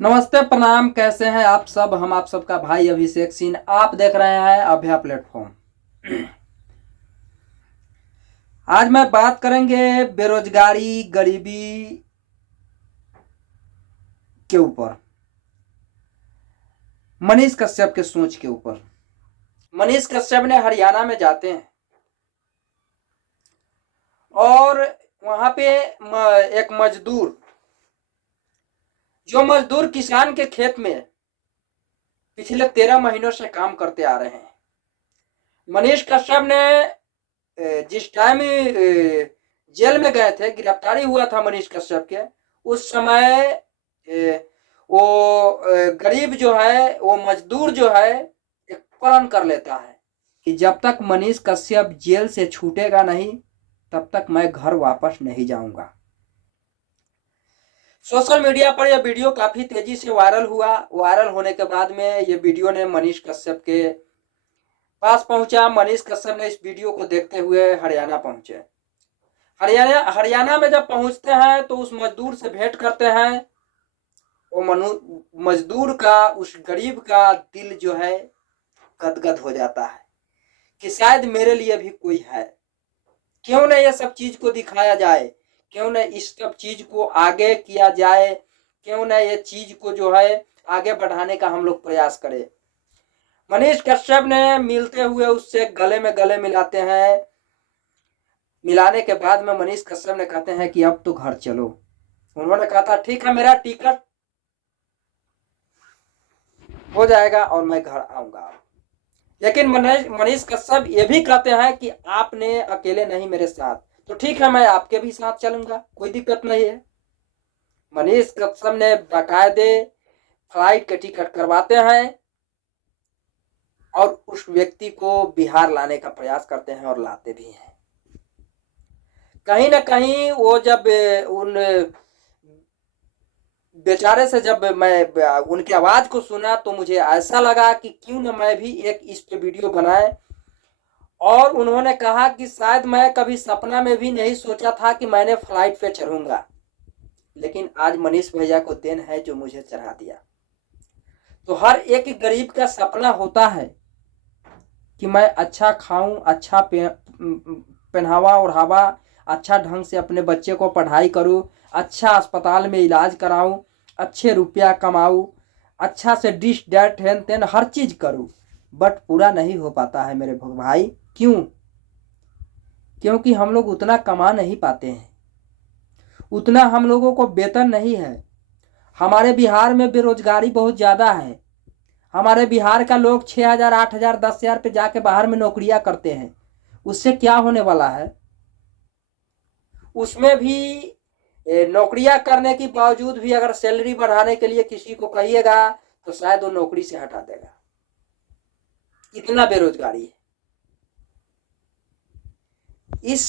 नमस्ते, प्रणाम। कैसे हैं आप सब? हम आप सबका भाई अभिषेक सिंह। आप देख रहे हैं अभया प्लेटफॉर्म। आज मैं बात करेंगे बेरोजगारी, गरीबी के ऊपर, मनीष कश्यप के सोच के ऊपर। मनीष कश्यप ने हरियाणा में जाते हैं और वहां पे एक मजदूर, जो मजदूर किसान के खेत में पिछले 13 महीनों से काम करते आ रहे हैं। मनीष कश्यप ने जिस टाइम जेल में गए थे, गिरफ्तारी हुआ था मनीष कश्यप के, उस समय वो गरीब जो है, वो मजदूर जो है, एक प्रण कर लेता है कि जब तक मनीष कश्यप जेल से छूटेगा नहीं, तब तक मैं घर वापस नहीं जाऊंगा। सोशल मीडिया पर यह वीडियो काफी तेजी से वायरल हुआ। वायरल होने के बाद में ये वीडियो ने मनीष कश्यप के पास पहुंचा। मनीष कश्यप ने इस वीडियो को देखते हुए हरियाणा पहुंचे। हरियाणा में जब पहुंचते हैं तो उस मजदूर से भेंट करते हैं। वो मजदूर का, उस गरीब का दिल जो है गदगद हो जाता है कि शायद मेरे लिए भी कोई है। क्यों न ये सब चीज को दिखाया जाए, क्यों न इस सब चीज को आगे किया जाए, क्यों न ये चीज को जो है आगे बढ़ाने का हम लोग प्रयास करें। मनीष कश्यप ने मिलते हुए उससे गले में गले मिलाते हैं। मिलाने के बाद में मनीष कश्यप ने कहते हैं कि अब तो घर चलो। उन्होंने कहा था ठीक है, मेरा टिकट हो जाएगा और मैं घर आऊंगा। लेकिन मनीष कश्यप ये भी कहते हैं कि आपने अकेले नहीं, मेरे साथ, तो ठीक है मैं आपके भी साथ चलूंगा, कोई दिक्कत नहीं है। मनीष कश्यप ने बाकायदे फ्लाइट के टिकट करवाते हैं और उस व्यक्ति को बिहार लाने का प्रयास करते हैं और लाते भी हैं। कहीं ना कहीं वो जब उन बेचारे से जब मैं उनकी आवाज को सुना तो मुझे ऐसा लगा कि क्यों ना मैं भी एक इस पे वीडियो बनाए। और उन्होंने कहा कि शायद मैं कभी सपना में भी नहीं सोचा था कि मैंने फ्लाइट पे चढ़ूंगा, लेकिन आज मनीष भैया को देन है जो मुझे चढ़ा दिया। तो हर एक गरीब का सपना होता है कि मैं अच्छा खाऊं, अच्छा पहनावा ओढ़ावा, अच्छा ढंग से अपने बच्चे को पढ़ाई करूं, अच्छा अस्पताल में इलाज कराऊं, अच्छे रुपया कमाऊं, अच्छा से डिश डैट हेन तेन हर चीज करूं। बट पूरा नहीं हो पाता है मेरे भाई। क्यों? क्योंकि हम लोग उतना कमा नहीं पाते हैं, उतना हम लोगों को वेतन नहीं है। हमारे बिहार में बेरोजगारी बहुत ज़्यादा है। हमारे बिहार का लोग 6,000, 8,000, 10,000 पे जाके बाहर में नौकरियां करते हैं। उससे क्या होने वाला है? उसमें भी नौकरियां करने के बावजूद भी अगर सैलरी बढ़ाने के लिए किसी को कहिएगा तो शायद वो नौकरी से हटा देगा। इतना बेरोजगारी है। इस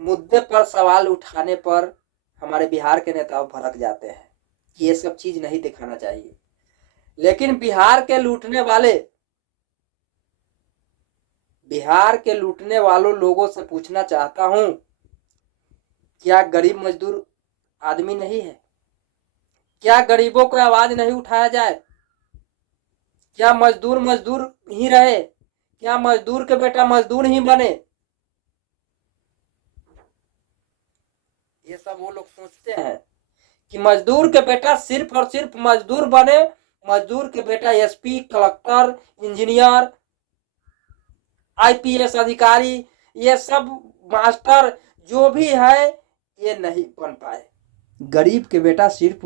मुद्दे पर सवाल उठाने पर हमारे बिहार के नेता भड़क जाते हैं कि ये सब चीज नहीं दिखाना चाहिए। लेकिन बिहार के लूटने वालों लोगों से पूछना चाहता हूं, क्या गरीब मजदूर आदमी नहीं है? क्या गरीबों को आवाज नहीं उठाया जाए? क्या मजदूर मजदूर ही रहे? क्या मजदूर के बेटा मजदूर ही बने? ये सब वो लोग सोचते हैं कि मजदूर के बेटा सिर्फ और सिर्फ मजदूर बने। मजदूर के बेटा एसपी, कलेक्टर, इंजीनियर, आईपीएस अधिकारी, ये सब मास्टर जो भी है, ये नहीं बन पाए। गरीब के बेटा सिर्फ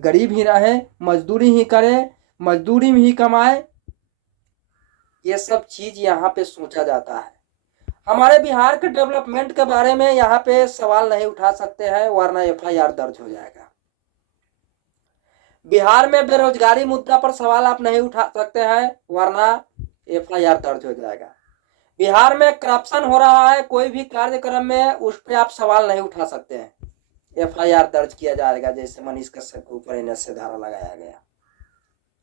गरीब ही रहे, मजदूरी ही करे, मजदूरी में ही कमाए। ये सब चीज यहाँ पे सोचा जाता है। हमारे बिहार के डेवलपमेंट के बारे में यहाँ पे सवाल नहीं उठा सकते हैं, वरना एफआईआर दर्ज हो जाएगा। बिहार में बेरोजगारी मुद्दा पर सवाल आप नहीं उठा सकते हैं, वरना एफआईआर दर्ज हो जाएगा। बिहार में करप्शन हो रहा है, कोई भी कार्यक्रम में उस पर आप सवाल नहीं उठा सकते हैं, एफआईआर दर्ज किया जाएगा। जैसे मनीष कश्यप के ऊपर एनएसए धारा लगाया गया।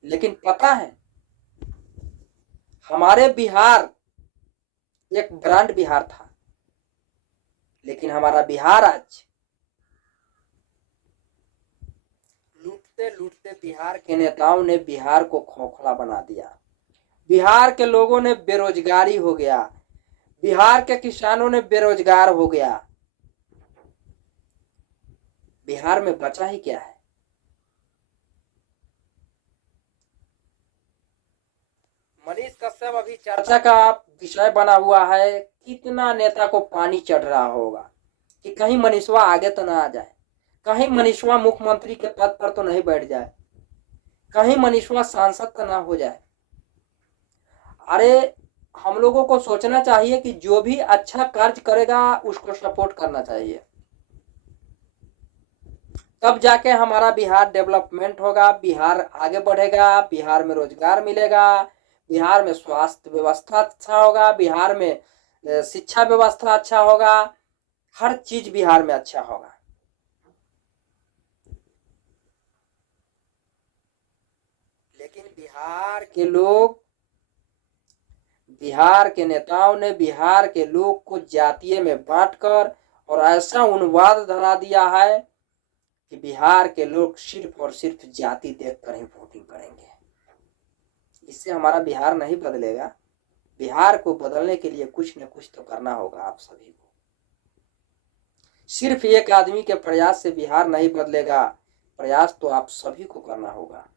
लेकिन पता है, हमारे बिहार एक ब्रांड बिहार था, लेकिन हमारा बिहार आज लूटते लूटते बिहार के नेताओं ने बिहार को खोखला बना दिया। बिहार के लोगों ने बेरोजगारी हो गया, बिहार के किसानों ने बेरोजगार हो गया। बिहार में बचा ही क्या है? मनीष कश्यप अभी चर्चा का विषय बना हुआ है। कितना नेता को पानी चढ़ रहा होगा कि कहीं मनीषवा आगे तो ना आ जाए, कहीं मनीषवा मुख्यमंत्री के पद पर तो नहीं बैठ जाए, कहीं मनीषवा सांसद तो ना हो जाए। अरे हम लोगों को सोचना चाहिए कि जो भी अच्छा कार्य करेगा उसको सपोर्ट करना चाहिए, तब जाके हमारा बिहार डेवलपमेंट होगा, बिहार आगे बढ़ेगा, बिहार में रोजगार मिलेगा, बिहार में स्वास्थ्य व्यवस्था अच्छा होगा, बिहार में शिक्षा व्यवस्था अच्छा होगा, हर चीज बिहार में अच्छा होगा। लेकिन बिहार के लोग, बिहार के नेताओं ने बिहार के लोग को जातीय में बांटकर और ऐसा उन्माद धरा दिया है कि बिहार के लोग सिर्फ और सिर्फ जाति देखकर ही वोटिंग करेंगे। इससे हमारा बिहार नहीं बदलेगा। बिहार को बदलने के लिए कुछ न कुछ तो करना होगा आप सभी को। सिर्फ एक आदमी के प्रयास से बिहार नहीं बदलेगा, प्रयास तो आप सभी को करना होगा।